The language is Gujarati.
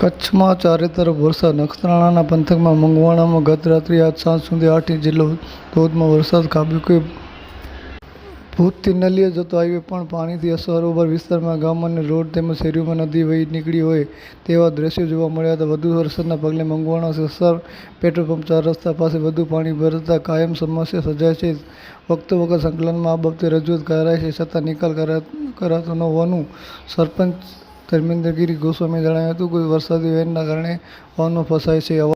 કચ્છમાં ચારે તરફ વરસાદ. નખત્રાણાના પંથકમાં મંગવાણામાં ગત રાત્રે આજ સાંજ સુધી 8 ઇંચ જેટલો ધોધમાર વરસાદ ખાબક્યો કે ભૂતથી નલિયા જતો હાઈવે પણ પાણીથી અસરોવર વિસ્તારમાં ગામ અને રોડ તેમજ શેરીઓમાં નદી વહી નીકળી હોય તેવા દ્રશ્યો જોવા મળ્યા હતા. વધુ વરસાદના પગલે મંગવાણા સસાર પેટ્રોલ પંપ 4 રસ્તા પાસે વધુ પાણી ભરાતા કાયમ સમસ્યા સર્જાય છે. વખતોવખત સંકલનમાં આ બાબતે રજૂઆત કરાય છે, છતાં નિકાલ કરાતો ન હોવાનું સરપંચ ધર્મેન્દ્રગીરી ગોસ્વામીએ જણાવ્યું હતું. વરસાદી વહેણના કારણે વાહનો ફસાય છે.